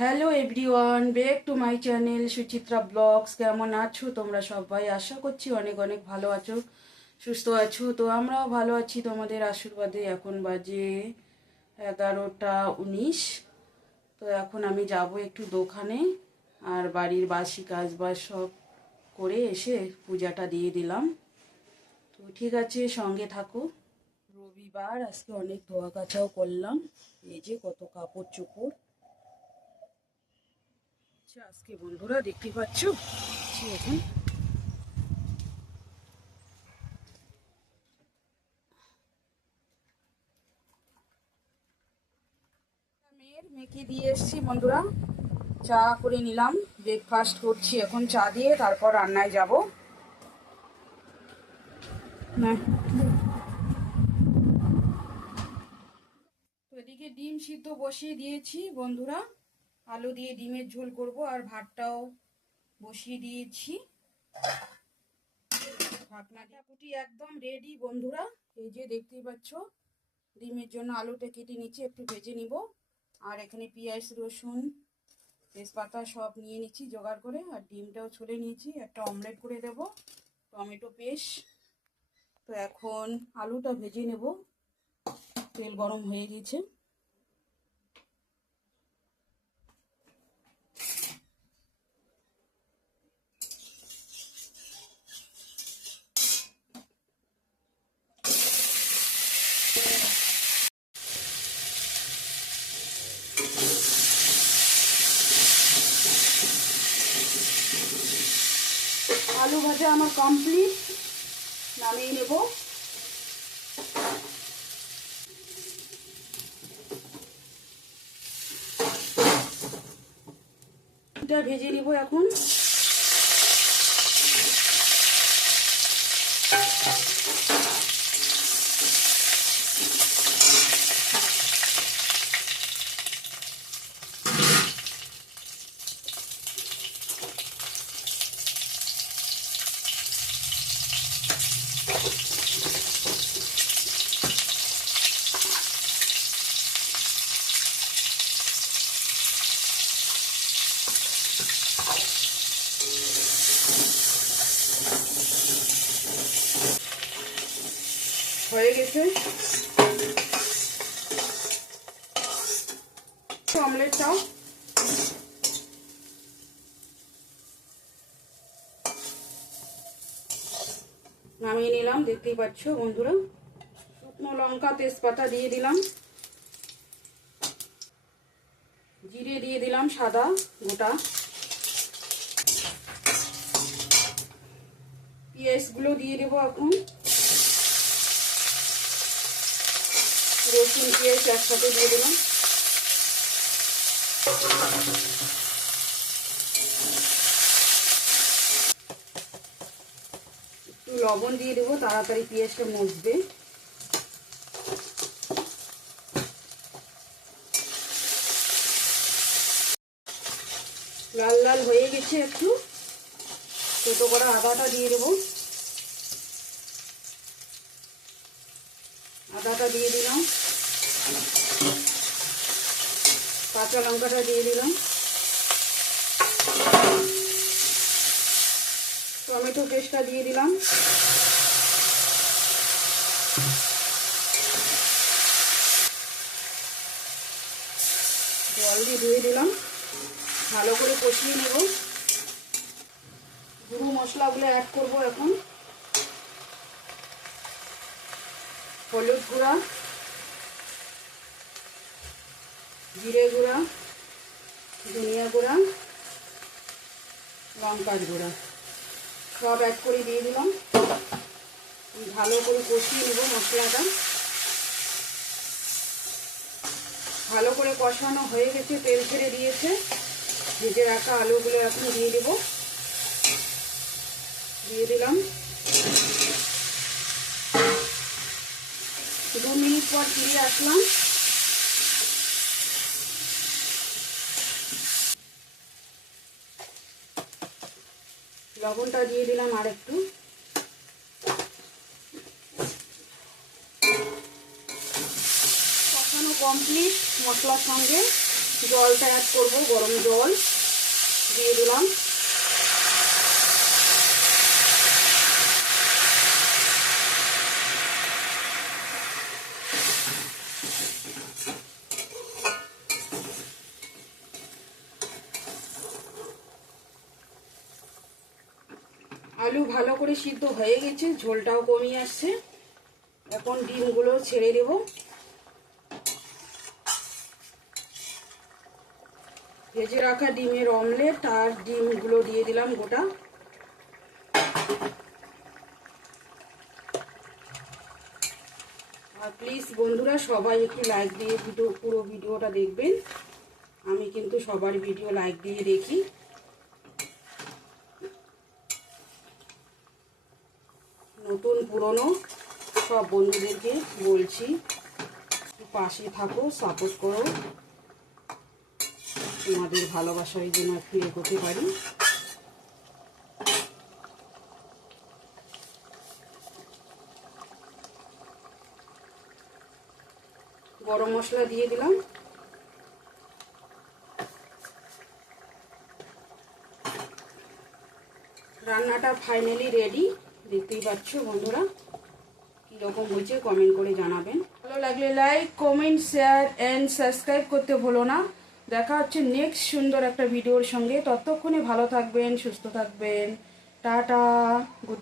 Hello everyone back to my channel Suchitra blogs কেমন আছো? তোমরা সবাই আশা করছি অনেক অনেক ভালো আছো, সুস্থ আছো। তো আমরাও ভালো আছি, তোমাদের আশীর্বাদে। এখন বাজে এগারোটা উনিশ। তো এখন আমি যাব একটু দোকানে, আর বাড়ির বাসি কাজ বাজ সব করে এসে পূজাটা দিয়ে দিলাম। তো ঠিক আছে, সঙ্গে থাকো। রবিবার, আজকে অনেক ধোয়া কাচাও করলাম। এই যে কত কাপড় চোপড়। আজকে বন্ধুরা, দেখতে পাচ্ছ? এখন। মেয়ের মেয়েকে দিয়ে এসছি বন্ধুরা। চা করে নিলাম ব্রেকফাস্ট করছি এখন চা দিয়ে, তারপর রান্নায় যাব। এদিকে ডিম সিদ্ধ বসিয়ে দিয়েছি বন্ধুরা। আলু দিয়ে ডিমের ঝোল করব আর ভাতটাও বসিয়ে দিয়েছি। ঢাকনাটা একদম রেডি বন্ধুরা। এই যে দেখতেই পাচ্ছ, ডিমের জন্য আলুটা কেটে নিচ্ছি, একটু ভেজে নিব। আর এখানে পেঁয়াজ, রসুন, তেজপাতা সব নিয়ে নিচ্ছি জোগাড় করে, আর ডিমটাও ছুলে নিয়েছি। একটা অমলেট করে দেব, টমেটো পেস্ট। তো এখন আলুটা ভেজে নেব। তেল গরম হয়ে গেছে আলু ভাজা আমার কমপ্লিট নামিয়ে নেব। ভেজে নিব এখন। হয়ে গেছে। অমলেটটাও নামিয়ে নিলাম, দেখতেই পাচ্ছ বন্ধুরা। শুকনো লঙ্কা, তেজপাতা দিয়ে দিলাম। জিরে দিয়ে দিলাম সাদা গোটা। পেঁয়াজগুলো দিয়ে দেবো এখন। রসুন পেঁয়াজ একসাথে দিয়ে দিলাম। একটু লবণ দিয়ে দেবো, তাড়াতাড়ি পেঁয়াজটা মজবে। লাল লাল হয়ে গেছে একটু। ছোটো করে আদাটা দিয়ে দেবো। আদাটা দিয়ে দিলাম। কাঁচা লঙ্কাটা দিয়ে দিলাম। টমেটো পেস্টটা দিয়ে দিলাম। জল দিয়ে ধুয়ে দিলাম। ভালো করে কষিয়ে নেব। গুঁড়ো মশলাগুলো অ্যাড করব এখন। হলুদ গুঁড়া, জিরে গুঁড়া, ধনিয়া গুঁড়া, লঙ্কার গুঁড়া। সব অ্যাড করে দিয়ে দিলাম। ভালো করে কষিয়ে নেব মশলাটা। ভালো করে কষানো হয়ে গেছে, তেল ছেড়ে দিয়েছে। ভেজে রাখা আলুগুলো এখন দিয়ে দেব। দিয়ে দিলাম। পর ফিরে আসলাম। লবণটা দিয়ে দিলাম আর একটু কষানো কমপ্লিট মশলার সঙ্গে জলটা অ্যাড করব, গরম জল। দিয়ে দিলাম। আলু ভালো করে সিদ্ধ হয়ে গেছে, ঝোলটাও কমিয়ে আসছে। এখন ডিমগুলো ছেড়ে দেব। ভেজে রাখা ডিমের অমলেট আর ডিমগুলো দিয়ে দিলাম গোটা। আর প্লিজ বন্ধুরা, সবাই একটু লাইক দিয়ে ভিডিও, পুরো ভিডিওটা দেখবেন। আমি কিন্তু সবার ভিডিও লাইক দিয়ে দেখি। নতুন, পুরনো, সব বন্ধুদেরকে বলছি পাশে থাকো সাপোর্ট করো। তোমাদের ভালোবাসায় যেন ফিরে করতে পারি। গরম মশলা দিয়ে দিলাম। রান্নাটা ফাইনালি রেডি দেখতেই পাচ্ছ বন্ধুরা, কীরকম হয়েছে কমেন্ট করে জানাবেন। ভালো লাগলে like comment share and subscribe করতে ভুলো না। দেখা হচ্ছে নেক্সট সুন্দর একটা ভিডিওর সঙ্গে। ততক্ষণে ভালো থাকবেন, সুস্থ থাকবেন। Tata good